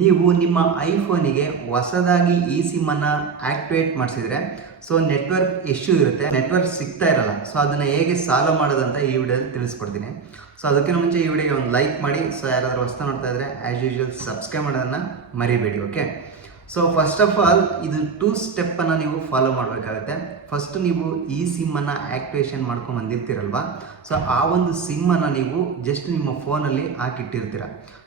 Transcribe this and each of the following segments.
ನೀವು ನಿಮ್ಮ ಐಫೋನಿಗೆ ಹೊಸದಾಗಿ ಈ ಸಿಮ್ಮನ್ನು ಆಕ್ಟಿವೇಟ್ ಮಾಡಿಸಿದ್ರೆ ಸೊ ನೆಟ್ವರ್ಕ್ ಇಶ್ಯೂ ಇರುತ್ತೆ, ನೆಟ್ವರ್ಕ್ ಸಿಗ್ತಾ ಇರಲ್ಲ. ಸೊ ಅದನ್ನು ಹೇಗೆ ಸಾಲ್ವ್ ಮಾಡೋದಂತ ಈ ವಿಡಿಯೋದಲ್ಲಿ ತಿಳಿಸ್ಕೊಡ್ತೀನಿ. ಸೊ ಅದಕ್ಕಿಂತ ಮುಂಚೆ ಈ ವಿಡಿಯೋಗೆ ಒಂದು ಲೈಕ್ ಮಾಡಿ. ಸೊ ಯಾರಾದರೂ ಹೊಸ ನೋಡ್ತಾ ಇದ್ದರೆ ಆ್ಯಸ್ ಯೂಶುವಲ್ ಸಬ್ಸ್ಕ್ರೈಬ್ ಮಾಡೋದನ್ನು ಮರಿಬೇಡಿ. Okay, so first of all ಇದು 2 ಸ್ಟೆಪ್ಪನ್ನು ನೀವು ಫಾಲೋ ಮಾಡಬೇಕಾಗುತ್ತೆ. ಫಸ್ಟ್ ನೀವು ಈ ಸಿಮ್ಮನ್ನು ಆ್ಯಕ್ಟಿವೇಷನ್ ಮಾಡ್ಕೊಂಡು ಬಂದಿರ್ತೀರಲ್ವ, ಸೊ ಆ ಒಂದು ಸಿಮ್ಮನ್ನು ನೀವು ಜಸ್ಟ್ ನಿಮ್ಮ ಫೋನಲ್ಲಿ ಹಾಕಿಟ್ಟಿರ್ತೀರ.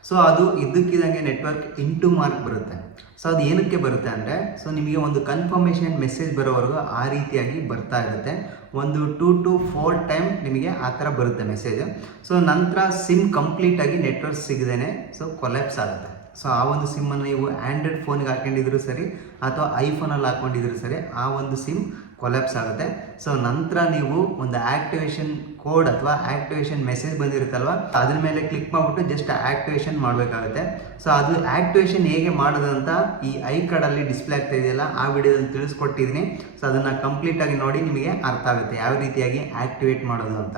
ಸೊ ಅದು ಇದ್ದಕ್ಕಿದ್ದಂಗೆ ನೆಟ್ವರ್ಕ್ ಇಂಟು ಮಾರ್ಕ್ ಬರುತ್ತೆ. ಸೊ ಅದು ಏನಕ್ಕೆ ಬರುತ್ತೆ ಅಂದರೆ, ಸೊ ನಿಮಗೆ ಒಂದು ಕನ್ಫರ್ಮೇಷನ್ ಮೆಸೇಜ್ ಬರೋವರೆಗೂ ಆ ರೀತಿಯಾಗಿ ಬರ್ತಾ ಇರುತ್ತೆ. ಒಂದು 2 to 4 ಟೈಮ್ ನಿಮಗೆ ಆ ಥರ ಬರುತ್ತೆ ಮೆಸೇಜ್. ಸೊ ನಂತರ ಸಿಮ್ ಕಂಪ್ಲೀಟಾಗಿ ನೆಟ್ವರ್ಕ್ ಸಿಗದೇನೆ ಸೊ ಕೊಲ್ಯಾಪ್ಸ್ ಆಗುತ್ತೆ. ಸೊ ಆ ಒಂದು ಸಿಮ್ಮನ್ನು ನೀವು ಆ್ಯಂಡ್ರಾಯ್ಡ್ ಫೋನ್ಗೆ ಹಾಕೊಂಡಿದ್ರು ಸರಿ ಅಥವಾ ಐಫೋನಲ್ಲಿ ಹಾಕ್ಕೊಂಡಿದ್ರು ಸರಿ, ಆ ಒಂದು ಸಿಮ್ ಕೊಲ್ಯಾಪ್ಸ್ ಆಗುತ್ತೆ. ಸೊ ನಂತರ ನೀವು ಒಂದು ಆ್ಯಕ್ಟಿವೇಷನ್ ಕೋಡ್ ಅಥವಾ ಆ್ಯಕ್ಟಿವೇಷನ್ ಮೆಸೇಜ್ ಬಂದಿರುತ್ತಲ್ವ, ಅದ್ರ ಮೇಲೆ ಕ್ಲಿಕ್ ಮಾಡಿಬಿಟ್ಟು ಜಸ್ಟ್ ಆ್ಯಕ್ಟಿವೇಷನ್ ಮಾಡಬೇಕಾಗುತ್ತೆ. ಸೊ ಅದು ಆ್ಯಕ್ಟಿವೇಷನ್ ಹೇಗೆ ಮಾಡೋದಂತ ಈ ಐ ಕಾರ್ಡಲ್ಲಿ ಡಿಸ್ಪ್ಲೇ ಆಗ್ತಾ ಇದೆಯಲ್ಲ, ಆ ವಿಡಿಯೋದಲ್ಲಿ ತಿಳಿಸ್ಕೊಟ್ಟಿದ್ದೀನಿ. ಸೊ ಅದನ್ನು ಕಂಪ್ಲೀಟಾಗಿ ನೋಡಿ, ನಿಮಗೆ ಅರ್ಥ ಆಗುತ್ತೆ ಯಾವ ರೀತಿಯಾಗಿ ಆ್ಯಕ್ಟಿವೇಟ್ ಮಾಡೋದು ಅಂತ.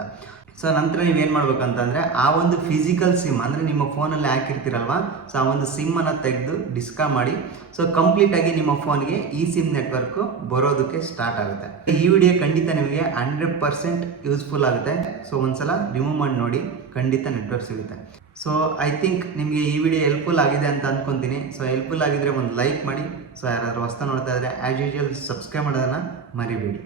ಸೊ ನಂತರ ನೀವೇನು ಮಾಡ್ಬೇಕಂತಂದರೆ, ಆ ಒಂದು ಫಿಸಿಕಲ್ ಸಿಮ್ ಅಂದರೆ ನಿಮ್ಮ ಫೋನಲ್ಲಿ ಹಾಕಿರ್ತೀರಲ್ವ, ಸೊ ಆ ಒಂದು ಸಿಮ್ಮನ್ನು ತೆಗೆದು ಡಿಸ್ಕಾ ಮಾಡಿ. ಸೊ ಕಂಪ್ಲೀಟಾಗಿ ನಿಮ್ಮ ಫೋನ್ಗೆ ಈ ಸಿಮ್ ನೆಟ್ವರ್ಕು ಬರೋದಕ್ಕೆ ಸ್ಟಾರ್ಟ್ ಆಗುತ್ತೆ. ಈ ವಿಡಿಯೋ ಖಂಡಿತ ನಿಮಗೆ 100% ಯೂಸ್ಫುಲ್ ಆಗುತ್ತೆ. ಸೊ ಒಂದ್ಸಲ ರಿಮೂವ್ ಮಾಡಿ ನೋಡಿ, ಖಂಡಿತ ನೆಟ್ವರ್ಕ್ ಸಿಗುತ್ತೆ. ಸೊ ಐ ಥಿಂಕ್ ನಿಮಗೆ ಈ ವಿಡಿಯೋ ಹೆಲ್ಪ್ಫುಲ್ ಆಗಿದೆ ಅಂತ ಅಂದ್ಕೊತೀನಿ. ಸೊ ಹೆಲ್ಪ್ಫುಲ್ ಆಗಿದ್ರೆ ಒಂದು ಲೈಕ್ ಮಾಡಿ. ಸೊ ಯಾರಾದರೂ ಹೊಸ ನೋಡ್ತಾ ಇದ್ದರೆ ಆ್ಯಸ್ ಯೂಶುವಲ್ ಸಬ್ಸ್ಕ್ರೈಬ್ ಮಾಡೋದನ್ನು ಮರಿಬೇಡಿ.